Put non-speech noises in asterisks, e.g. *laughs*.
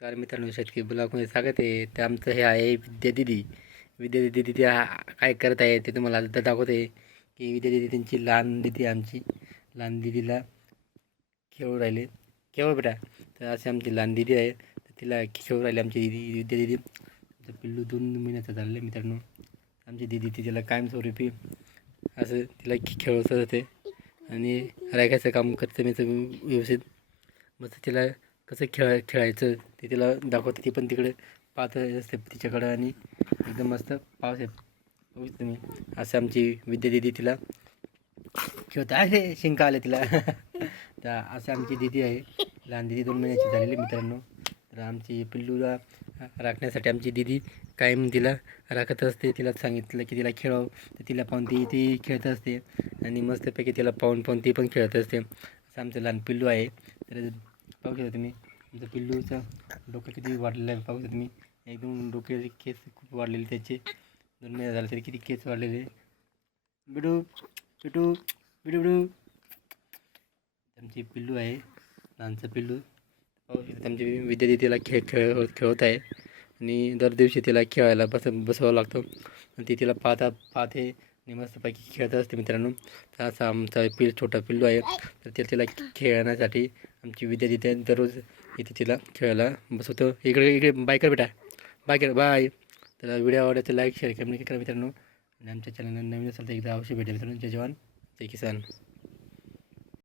नमस्कार मित्रांनो शेतकरी ब्लॉगमध्ये स्वागत आहे. तर आमचं हे आहे विद्या दिदी. विद्या दिदी ती हा- काय करत आहे ते तुम्हाला आता दाखवते. की विद्या दिदी त्यांची लहान दिदी आमची. लहान दिदीला खेळू राहिले. केव्हा बेटा. तर अशी आमची लहान दिदी आहे. तर तिला खेळू राहिले आमची दिदी विद्या दिदी. पिल्लू दोन महिन्याचं झालेलं आहे मित्रांनो. आमची दिदी तिला कायमस्वरूपी असं तिला खेळवत होते. आणि राखायचं काम करते मी व्यवस्थित. मस्त तिला कसं खेळ खेळायचं ते तिला दाखवते ती पण तिकडे पाहत असते तिच्याकडं आणि एकदम मस्त पाऊस आहे तुम्ही. असं आमची विद्या दिदी तिला खेळत आहे शिंका आले तिला. *laughs* तर असं आमची दिदी आहे. लहान दिदी दोन महिन्याची झालेली मित्रांनो. तर आमची पिल्लूला राखण्यासाठी आमची दिदी कायम तिला राखत असते. तिला सांगितलं की तिला खेळावं. तर तिला पाहून ती ती खेळत असते. आणि मस्तपैकी तिला पाहून पाहून ती पण खेळत असते. असं आमचं लहान पिल्लू आहे. तर पाहू शकता तुम्ही. जर पिल्लूचं डोकं किती वाढलेलं आहे पाहू शकता तुम्ही. एकदम डोक्याचे केस खूप वाढलेले त्याचे. दोन महिने झाले तरी किती केस वाढलेले बिडू बिटू बिडू बिडू. आमची पिल्लू आहे लहानचं पिल्लू. पाहू शकता आमची विद्यार्थी तिला खेळ खेळ खेळवत आहे. आणि दर दिवशी तिला खेळायला बस बसवावं लागतं. आणि ती तिला पाहता पाहते आणि मस्तपैकी खेळत असते मित्रांनो. तर असा आमचा पिल छोटा पिल्लू आहे. तर ते तिला खेळण्यासाठी आमची विद्यार्थी दररोज इथे तिला खेळायला बसवतो. इकडे इकडे बायकर भेटा बेटा. Bye bye. तर व्हिडिओ आवडला लाईक शेअर कमेंट करा मित्रांनो. आणि आमच्या चॅनलला नवीन असेल तर एकदा अवश्य भेटेल मित्रांनो. जय जवान जय किसान.